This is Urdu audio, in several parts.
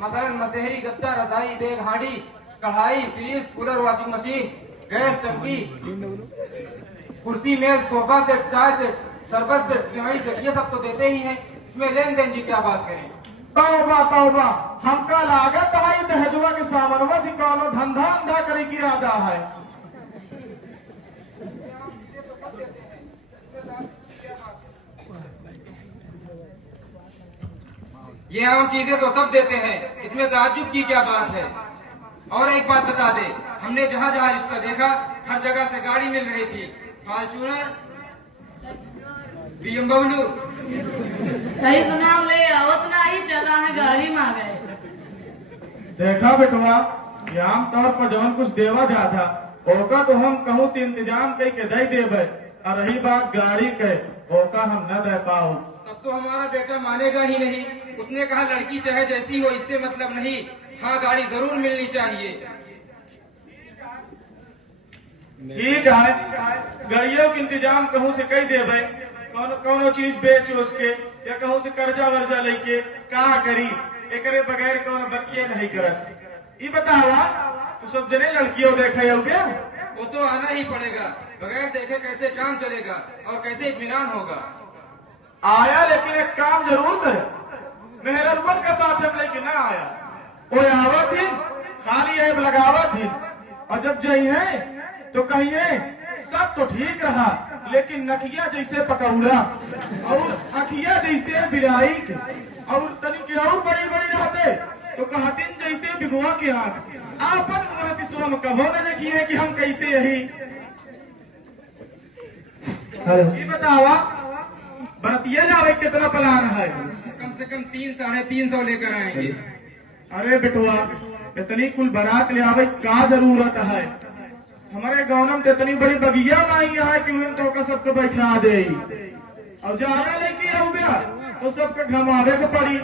مثلاً مسحری, گدا, رضائی, دیگ, ہانڈی, کڑھائی, fridge, cooler, washing machine, gas ٹنکی, کرسی, میز, صوفہ سیٹ, چائے سیٹ, شربت سیٹ, سیوئی سیٹ, یہ سب تو دیتے ہی ہیں. اس میں لین دین کی کیا بات کریں؟ توبہ توبہ, ہم کا لاگت ہے دہجوا کے سامانوا سے کونو دھندا اندھا کرے کی ارادہ ہے. یہ عام چیزیں تو سب دیتے ہیں, اس میں تعجب کی کیا بات ہے؟ اور ایک بات بتا دے, ہم نے جہاں جہاں رشتہ دیکھا ہر جگہ سے گاڑی مل رہی تھی, فارچونر, BMW. صحیح سنا ہم لے اتنا ہی چلا ہے, گاڑی میں آ گئے. دیکھا بیٹوا, یہ عام طور پر جون کچھ دیوا جاتا اوکا تو ہم کہوں سے انتظام کئی کے دے دے, اور رہی بات گاڑی کے اوکا ہم نہ دے پاؤ. اب تو ہمارا بیٹا مانے گا ہی نہیں. اس نے کہا لڑکی چاہے جیسی ہو اس سے مطلب نہیں, ہاں گاڑی ضرور ملنی چاہیے. ٹھیک ہے, گاڑیوں کے انتظام کہوں سے کئی دے بھائی, کونو چیز بیچ اس کے, یا کہوں سے قرضہ ورجہ لے کے کہاں کری, ایکرے بغیر کون بتیے نہیں کرت. یہ بتاوا تو سب جنے لڑکیوں دیکھے ہو کیا؟ وہ تو آنا ہی پڑے گا, بغیر دیکھے کیسے کام چلے گا اور کیسے اطمینان ہوگا. آیا لیکن ایک کام ضرور کرے, محرمت کا ساتھ ہم لے کے نہ آیا. وہ آوا تھی خالی ایب لگاوا تھی, اور جب جئی ہے تو کہیے سب تو ٹھیک رہا لیکن نکیا جیسے پکوڑا اور اکھیا جیسے بلائی کے, اور تنی اور بڑی بڑی رہتے تو کہاتین جیسے بگوا کے ہاتھ. آپن منہ سسوا میں کبھو نہ دیکھیے کہ ہم کیسے یہی. یہ بتاوا برتیا جاوے کتنا پلان ہے؟ کم سے کم 300-350 لے کر آئیں گے. ارے بیٹوا, اتنی کل برات لے آوے کا ضرورت ہے؟ ہمارے گاؤں میں اتنی بڑی بگیا نہیں ہے کہ ان تو کا سب کو بیٹھا دے, اور جانا لے کے آؤ گیا تو سب کو گھماوے کو پڑی,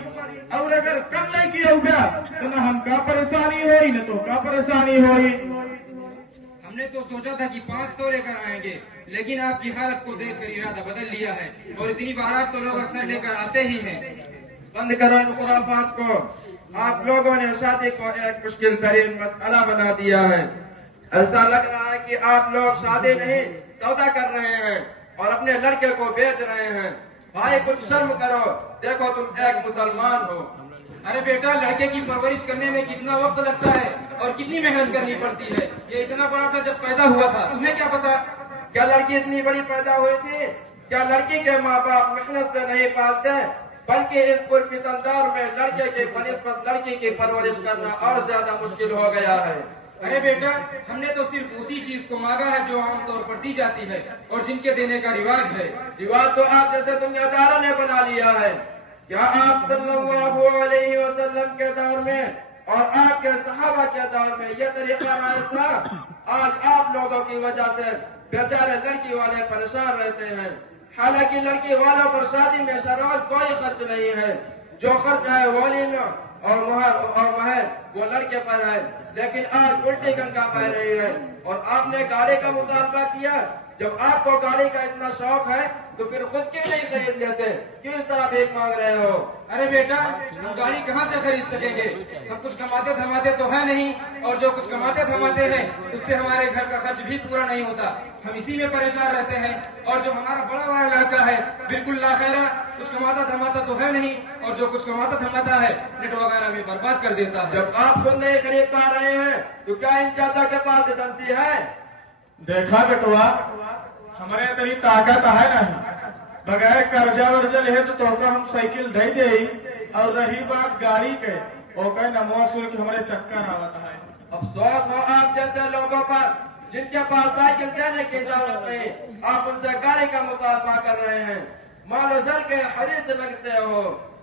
اور اگر کم لے کے آؤ گیا تو نہ ہم کا پریشانی ہوئی نہ تو کا پریشانی ہوئی. ہم نے تو سوچا تھا کہ 500 لے کر آئیں گے, لیکن آپ کی حالت کو دیکھ کر ارادہ بدل لیا ہے, اور اتنی بارات تو لوگ اکثر لے کر آتے ہی ہیں. بند کرو ان خرافات کو. آپ لوگوں نے شادی کو ایک مشکل ترین مسئلہ بنا دیا ہے. ایسا لگ رہا ہے کہ آپ لوگ شادی نہیں سودا کر رہے ہیں اور اپنے لڑکے کو بیچ رہے ہیں. بھائی کچھ شرم کرو, دیکھو تم ایک مسلمان ہو. ارے بیٹا, لڑکے کی پرورش کرنے میں کتنا وقت لگتا ہے اور کتنی محنت کرنی پڑتی ہے. یہ اتنا بڑا تھا جب پیدا ہوا تھا, تمہیں کیا پتا؟ کیا لڑکی اتنی بڑی پیدا ہوئی تھی؟ کیا لڑکی کے ماں باپ محنت سے نہیں پالتے, بلکہ اس پرفتن دور میں لڑکے کی بنسبت لڑکی کی پرورش کرنا اور زیادہ مشکل ہو گیا ہے. ارے بیٹا, ہم نے تو صرف اسی چیز کو مانگا ہے جو عام طور پر دی جاتی ہے اور جن کے دینے کا رواج ہے. رواج تو آپ جیسے دنیا داروں نے بنا لیا ہے. کیا آپ صلی اللہ علیہ وسلم کے دور میں اور آپ کے صحابہ کے دور میں یہ طریقہ رائج تھا؟ آج آپ لوگوں کی وجہ سے بیچارے لڑکی والے پریشان رہتے ہیں. حالانکہ لڑکی والوں پر شادی میں شروع کوئی خرچ نہیں ہے. جو خرچ ہے ولیمہ اور مہر وہ لڑکے پر ہے, لیکن آج الٹی گنگا بہ رہی ہے. اور آپ نے گاڑی کا مطالبہ کیا. جب آپ کو گاڑی کا اتنا شوق ہے تو پھر خود کیوں نہیں خرید لیتے؟ کیوں اس طرح بھیک مانگ رہے ہو؟ ارے بیٹا, ہم گاڑی کہاں سے خرید سکیں گے؟ ہم کچھ کماتے دھماتے تو ہے نہیں, اور جو کچھ کماتے دھماتے ہیں اس سے ہمارے گھر کا خرچ بھی پورا نہیں ہوتا. ہم اسی میں پریشان رہتے ہیں. اور جو ہمارا بڑا والا لڑکا ہے بالکل لاخیرہ, کچھ کماتا دھماتا تو ہے نہیں, اور جو کچھ کماتا دھماتا ہے نیٹ وغیرہ میں برباد کر دیتا ہے. جب آپ خود نہیں خرید پا رہے ہیں تو کیا ان چاچا کے پاس ایجنسی ہے؟ دیکھا بیٹوا, ہمارے اتنی طاقت ہے نہیں, بغیر قرضہ ورجہ لے تو توکا ہم سائیکل دے دے. اور رہی بات گاڑی کے, وہ کہ نمو سر کے ہمارے چکر آتا ہے. افسوس ہو آپ جیسے لوگوں پر جن کے پاس سائیکل دینے کی اجازت نہیں, آپ ان سے گاڑی کا مطالبہ کر رہے ہیں. مال و زر کے حریص لگتے ہو,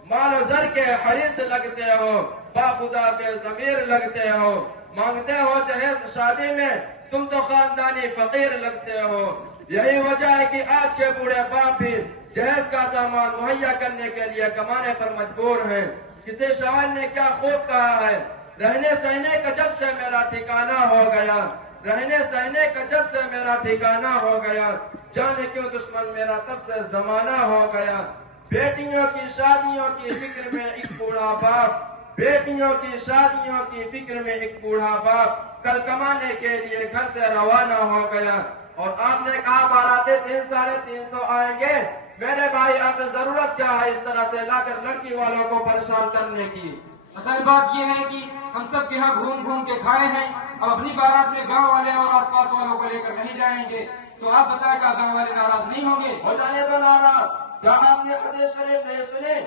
مال و زر کے حریص لگتے ہو, باخدا بے ضمیر لگتے ہو, مانگتے ہو جہیز شادی میں, تم تو خاندانی فقیر لگتے ہو. یہی وجہ ہے کہ آج کے بوڑھے باپ بھی جہیز کا سامان مہیا کرنے کے لیے کمانے پر مجبور ہیں. کسی شاعر نے کیا خوب کہا ہے, رہنے سہنے کا جب سے میرا ٹھکانہ ہو گیا, رہنے سہنے کا جب سے میرا ٹھکانہ ہو گیا, جانے کیوں دشمن میرا تب سے زمانہ ہو گیا. بیٹیوں کی شادیوں کی فکر میں ایک بوڑھا باپ بیٹیوں کی شادیوں کی فکر میں ایک بوڑھا باپ کل کمانے کے لیے گھر سے روانہ ہو گیا اور آپ نے کہا باراتے 300-350 آئیں گے. میرے بھائی آپ نے ضرورت کیا ہے اس طرح سے لا کر لڑکی والوں کو پریشان کرنے کی؟ اصل بات یہ ہے کہ ہم سب کے یہاں گھوم گھوم کے کھائے ہیں. اب اپنی بارات میں گاؤں والے اور آس پاس والوں کو لے کر نہیں جائیں گے تو آپ بتائیں کہ گاؤں والے ناراض نہیں ہوں گے؟ ہو جانے تو ناراض. کیا آپ نے حدیث شریف نہیں سنی؟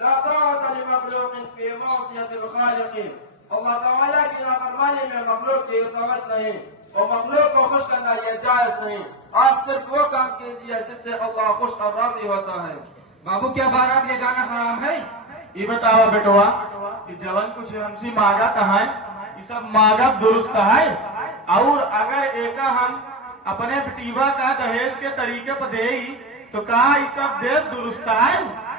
لا طاعت لمخلوق فی معصیت الخالق. اللہ تعالیٰ کی نافرمانی میں مخلوق کی اطاعت نہیں اور مخلوق کو خوش کرنا یہ جائز نہیں. آپ صرف وہ کام کیجیے جس سے اللہ خوش اور راضی ہوتا ہے. بابو کیا بارات لے جانا حرام ہے؟ یہ بتاوا بیٹوا کہ جون کچھ ہم سی مانگا کہاں یہ سب مانگا درست ہے اور اگر ایک ہم اپنے بٹیوا کا دہیج کے طریقے پر دے تو کہا یہ سب دے درست ہے؟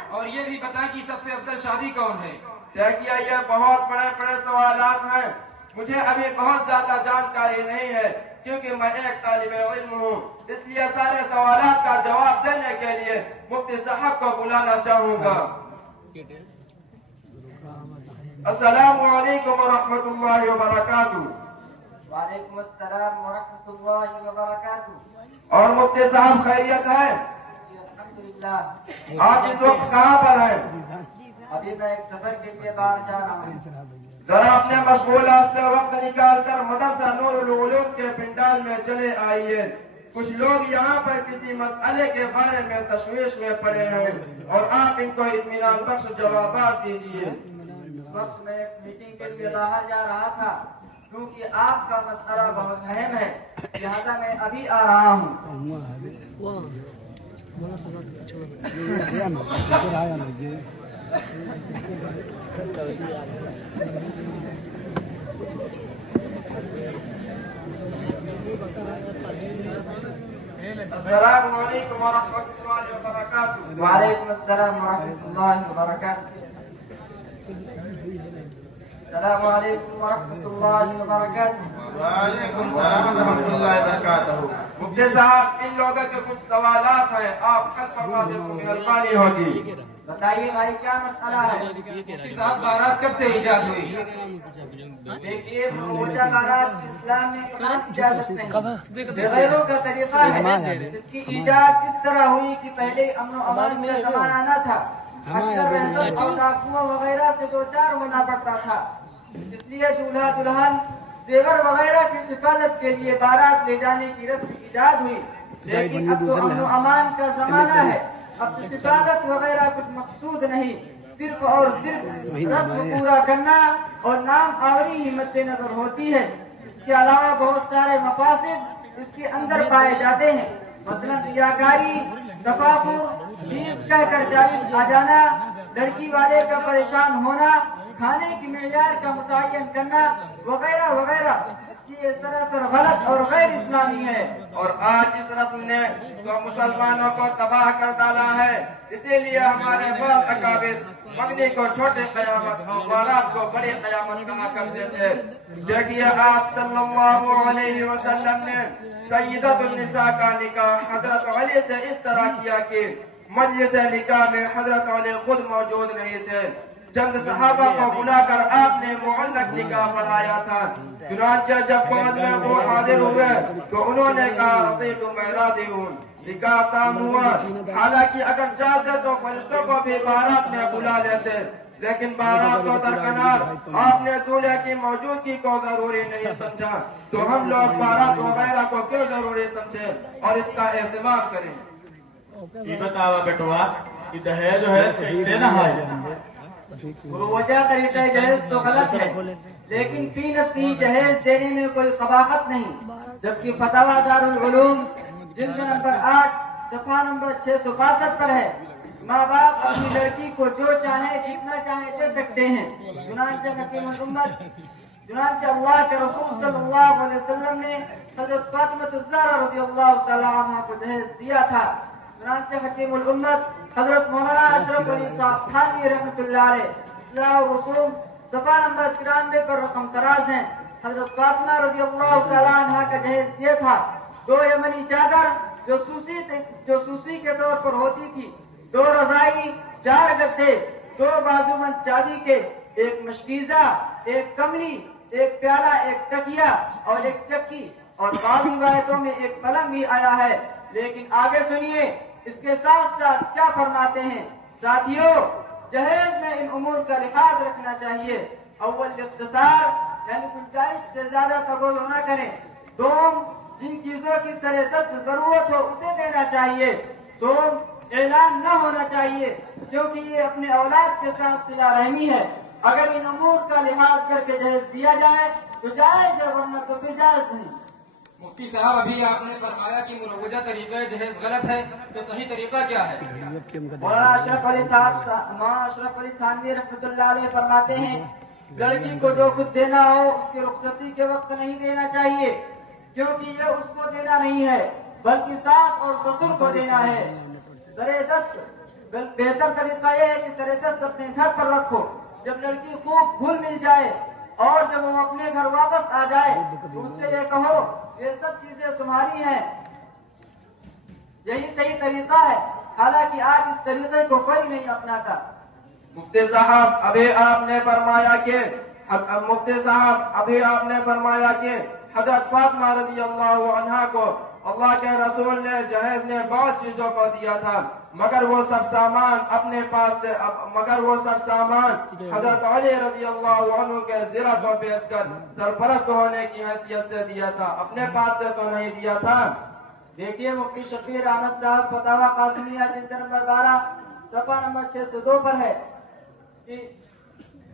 اور یہ بھی بتائیں کہ سب سے افضل شادی کون ہے؟ دیکھیے یہ بہت بڑے سوالات ہیں. مجھے ابھی بہت زیادہ جانکاری نہیں ہے کیونکہ میں ایک طالب علم ہوں. اس لیے سارے سوالات کا جواب دینے کے لیے مفتی صاحب کو بلانا چاہوں گا. السلام علیکم ورحمۃ اللہ وبرکاتہ. وعلیکم السلام ورحمۃ اللہ وبرکاتہ. اور مفتی صاحب خیریت ہے؟ الحمدللہ. آپ اس وقت کہاں پر ہیں؟ ابھی میں ایک سفر کے لیے باہر جا رہا ہوں. ذرا اپنے مشغولات سے وقت نکال کر مدرسہ نور العلوم کے پنڈال میں چلے آئیے. کچھ لوگ یہاں پر کسی مسئلے کے بارے میں تشویش میں پڑے ہیں اور آپ ان کو اطمینان بخش جوابات دیجیے. اس وقت میں ایک میٹنگ کے لیے باہر جا رہا تھا کیونکہ آپ کا مسئلہ بہت اہم ہے لہذا میں ابھی آ رہا ہوں. السلام علیکم ورحمۃ اللہ وبرکاتہ. وعلیکم السلام ورحمۃ اللہ وبرکاتہ. السلام علیکم ورحمۃ اللہ وبرکاتہ. وعلیکم السلام ورحمۃ اللہ وبرکاتہ. مفتی صاحب ان لوگوں کے کچھ سوالات ہیں آپ حل فرما دیں تو مہربانی ہوگی. بتائیے بھائی کیا مسئلہ ہے؟ مفتی صاحب بارات کب سے ایجاد ہوئی؟ دیکھیے موجودہ بارات اسلام میں کہاں اجازت نہیں بغیروں کا طریقہ ہے. اس کی ایجاد کس طرح ہوئی کہ پہلے امن و امان کا زمانہ نہ تھا. اکثر رہزن اور ڈاکوؤں وغیرہ سے دو چار ہونا پڑتا تھا. اس لیے دولہا دلہن زیور وغیرہ کی حفاظت کے لیے بارات لے جانے کی رسم ایجاد ہوئی. لیکن اب تو امن و امان کا زمانہ ہے. اب حفاظت وغیرہ کچھ مقصود نہیں صرف اور صرف رسم پورا کرنا اور نام آوری ہی مد نظر ہوتی ہے. اس کے علاوہ بہت سارے مفاسد اس کے اندر پائے جاتے ہیں. مثلا ریاکاری، تفاخر، فیس کہہ کر جائز آ جانا، لڑکی والے کا پریشان ہونا، کھانے کی معیار کا متعین کرنا وغیرہ وغیرہ. یہ سراسر غلط اور غیر اسلامی ہے. اور آج اس رسم نے تو مسلمانوں کو تباہ کر ڈالا ہے. اسی لیے ہمارے بعض اکابر مگنی کو چھوٹے قیامت اور بارات کو بڑی قیامت کہا کرتے تھے. دیکھیے آپ صلی اللہ علیہ وسلم نے سیدۃ النساء کا نکاح حضرت علی سے اس طرح کیا کہ مجلس نکاح میں حضرت علی خود موجود نہیں تھے. چند صحابہ کو بلا کر آپ نے معلق نکاح پڑھایا تھا. چنانچہ جب بعد میں وہ حاضر ہوئے تو انہوں نے کہا رضیت میں راضی ہوں. نکاح تام ہوا. حالانکہ اگر چاہتے تو فرشتوں کو بھی بارات میں بلا لیتے لیکن بارات کو درکنار آپ نے دولہے کی موجودگی کو ضروری نہیں سمجھا تو ہم لوگ بارات وغیرہ کو کیوں ضروری سمجھے اور اس کا اہتمام کریں. یہ بتاوا بیٹوا کہ دہیج جو ہے کیسے نہ ہے؟ وجہ طریقہ جہیز تو غلط ہے لیکن فی نفسی جہیز دینے میں کوئی قباحت نہیں. جبکہ فتاوی دارالعلوم جلد نمبر 8 صفحہ نمبر 662 پر ہے ماں باپ اپنی لڑکی کو جو چاہے جتنا چاہے دے سکتے ہیں. چنانچہ حکیم الامت چنانچہ اللہ کے رسول صلی اللہ علیہ وسلم نے حضرت فاطمہ الزہرا رضی اللہ تعالی عنہ کو جہیز دیا تھا. چنانچہ حکیم الامت حضرت مولانا اشرف علی صاحب تھانوی رحمۃ اللہ علیہ اصلاح الرسوم صفحہ نمبر 93 پر رقم دراز ہیں. حضرت فاطمہ رضی اللہ تعالی عنہ کا جہیز یہ تھا 2 یمنی چادر جو سوسی کے طور پر ہوتی تھی، 2 رضائی، 4 گدے، 2 بازوبند چاندی کے، ایک مشکیزہ، ایک کملی، ایک پیالہ، ایک تکیا اور ایک چکی، اور بعض روایتوں میں ایک پلنگ بھی آیا ہے۔ لیکن آگے سنیے اس کے ساتھ ساتھ کیا فرماتے ہیں۔ ساتھیوں، جہیز میں ان امور کا لحاظ رکھنا چاہیے۔ اول اختصار، یعنی گنجائش سے زیادہ تغول نہ کریں۔ دوم، جن چیزوں کی سر دست ضرورت ہو اسے دینا چاہیے۔ سوم، اعلان نہ ہونا چاہیے، کیونکہ یہ اپنے اولاد کے ساتھ صلہ رحمی ہے۔ اگر ان امور کا لحاظ کر کے جہیز دیا جائے تو جائز ہے، ورنہ تو بھی جائز نہیں۔ مفتی صاحب، ابھی آپ نے فرمایا کہ مروجہ طریقہ جہیز غلط ہے، تو صحیح طریقہ کیا ہے؟ مولانا اشرف علی تھانوی رحمۃ اللہ علیہ فرماتے ہیں، لڑکی کو جو کچھ دینا ہو اس کی رخصتی کے وقت نہیں دینا چاہیے، کیونکہ یہ اس کو دینا نہیں ہے بلکہ ساس اور سسر کو دینا ہے۔ سرے دست، بہتر طریقہ یہ ہے کہ سرے دست اپنے گھر پر رکھو۔ جب لڑکی خوب گھل مل جائے اور جب وہ اپنے گھر واپس آ جائے تو اس سے یہ کہو یہ سب چیزیں تمہاری ہیں، یہی صحیح طریقہ ہے۔ حالانکہ آج اس طریقے کو کوئی نہیں اپناتا۔ مفتی صاحب ابھی آپ نے فرمایا کہ حضرت فاطمہ رضی اللہ عنہا کو اللہ کے رسول نے جہیز نے بہت چیزوں کو دیا تھا، مگر وہ سب سامان اپنے پاس سے حضرت علی رضی اللہ عنہ کے زرہ کو بیچ کر سرپرست ہونے کی حیثیت سے دیا تھا، اپنے پاس سے تو نہیں دیا تھا۔ دیکھیے مفتی شفیع احمد صاحب فتاوی قاسمیہ جلد نمبر 12 صفحہ نمبر 602 پر ہے کہ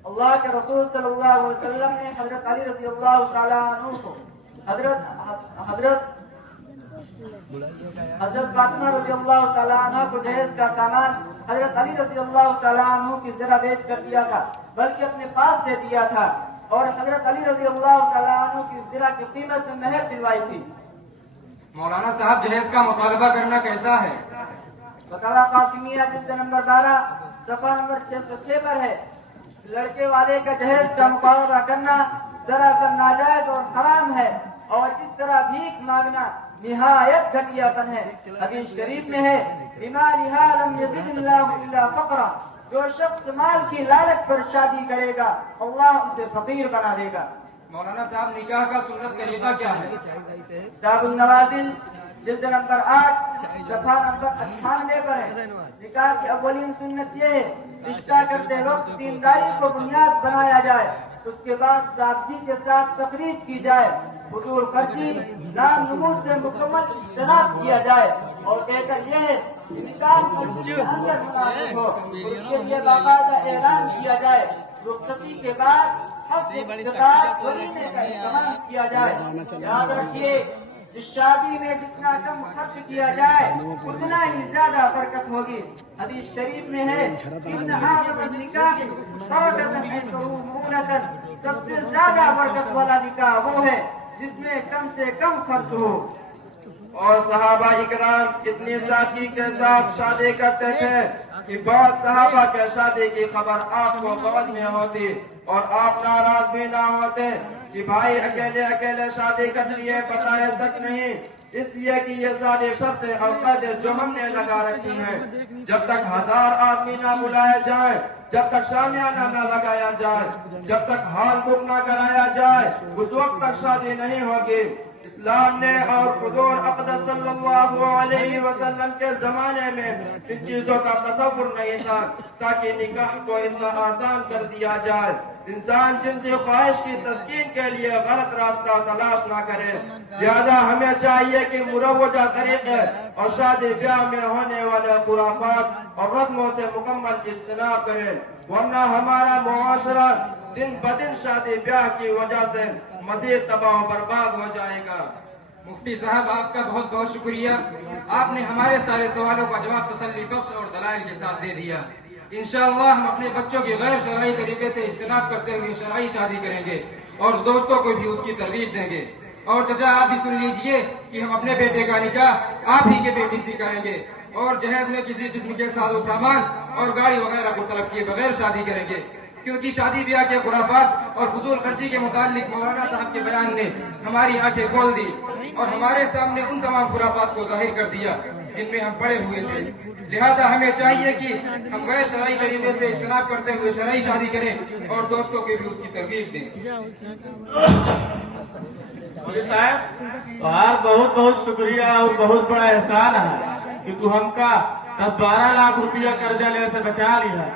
اللہ کے رسول صلی اللہ علیہ وسلم نے حضرت علی رضی اللہ تعالیٰ عنہ کو حضرت فاطمہ رضی اللہ تعالیٰ عنہ کو جہیز کا سامان حضرت علی رضی اللہ تعالیٰ عنہ کی زرہ بیچ کر دیا تھا، بلکہ اپنے پاس سے دیا تھا، اور حضرت علی رضی اللہ تعالیٰ عنہ کی زرہ کی قیمت میں مہر دلوائی تھی۔ مولانا صاحب، جہیز کا مطالبہ کرنا کیسا ہے؟ فتاوی قاسمیہ جلد نمبر 12 صفحہ نمبر 606 پر ہے، لڑکے والے کا جہیز کا مطالبہ کرنا سراسر ناجائز اور حرام ہے، اور اس طرح بھیک مانگنا نہایت گھٹیا پن ہے۔ حدیث شریف میں ہے بمالھا لم یزد اللہ الا فقرا، جو شخص مال کی لالچ پر شادی کرے گا اللہ اسے فقیر بنا دے گا۔ مولانا صاحب، نکاح کا سنت طریقہ کیا ہے؟ کتاب النوازل جلد نمبر 8 صفحہ نمبر 98 پر ہے، نکاح کی اولین سنت یہ ہے رشتہ کرتے وقت دینداری کو بنیاد بنایا جائے، اس کے بعد سادگی کے ساتھ تقریب کی جائے، فضول خرچی، نام نمود سے مکمل اجتناب کیا جائے، اور بہتر یہ ہے کہ نکاح مناسب ہو، اس کے لیے باقاعدہ اعلان کیا جائے، رخصتی کے بعد ولیمے کا اہتمام کیا جائے۔ یاد رکھیے، جس شادی میں جتنا کم خرچ کیا جائے اتنا ہی زیادہ برکت ہوگی۔ حدیث شریف میں ہے سب سے زیادہ برکت والا نکاح وہ ہے جس میں کم سے کم خرچ ہو۔ اور صحابہ اکرام اتنی سادگی کے ساتھ شادی کرتے تھے کہ بہت صحابہ کے شادی کی خبر آپ کو فوج میں ہوتی اور آپ ناراض بھی نہ ہوتے کہ بھائی اکیلے شادی کر لیے بتائے تک نہیں، اس لیے کہ یہ ساری شرطیں اور قاعدے جو ہم نے لگا رکھی ہیں، جب تک 1000 آدمی نہ بلائے جائیں، جب تک شامیانہ نہ لگایا جائے، جب تک ہال بک نہ کرایا جائے، اس وقت تک شادی نہیں ہوگی۔ اسلام نے اور حضور اقدس صلی اللہ علیہ وسلم کے زمانے میں ان چیزوں کا تصور نہیں تھا تاکہ نکاح کو اتنا آسان کر دیا جائے۔ انسان جنسی خواہش کی تسکین کے لیے غلط راستہ تلاش نہ کرے، لہذا ہمیں چاہیے کہ مروجہ طریقے اور شادی بیاہ میں ہونے والے خرافات اور رسموں سے مکمل اجتناب کریں، ورنہ ہمارا معاشرہ دن بدن شادی بیاہ کی وجہ سے مزید تباہ و برباد ہو جائے گا۔ مفتی صاحب، آپ کا بہت بہت شکریہ، آپ نے ہمارے سارے سوالوں کا جواب تسلی بخش اور دلائل کے ساتھ دے دیا۔ انشاءاللہ ہم اپنے بچوں کی غیر شرعی طریقے سے اجتناب کرتے ہوئے شرعی شادی کریں گے اور دوستوں کو بھی اس کی ترغیب دیں گے۔ اور چچا، آپ بھی سن لیجئے کہ ہم اپنے بیٹے کا نکاح آپ ہی کے بیٹی سے کریں گے اور جہیز میں کسی قسم کے ساز و سامان اور گاڑی وغیرہ کو طلب کیے بغیر شادی کریں گے، کیونکہ شادی بیاہ کے خرافات اور فضول خرچی کے متعلق مولانا صاحب کے بیان نے ہماری آنکھیں کھول دی اور ہمارے سامنے ان تمام خرافات کو ظاہر کر دیا جن میں ہم پڑے ہوئے تھے. لہذا ہمیں چاہیے کہ ہم غیر شرعی طریقے سے اجتناب کرتے ہوئے شرعی شادی کریں اور دوستوں کے بھی اس کی ترغیب دیں. مولوی صاحب تمہار بہت بہت شکریہ اور بہت بڑا احسان ہے کہ تو ہم کا 10-12 لاکھ روپیہ قرضہ لے سے بچا لیا.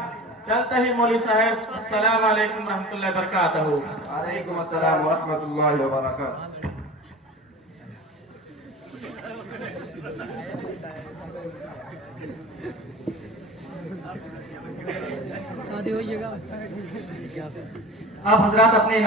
چلتے ہی مولوی صاحب السلام علیکم ورحمۃ اللہ وبرکاتہ. وعلیکم السلام ورحمۃ اللہ وبرکاتہ. آپ حضرات اپنے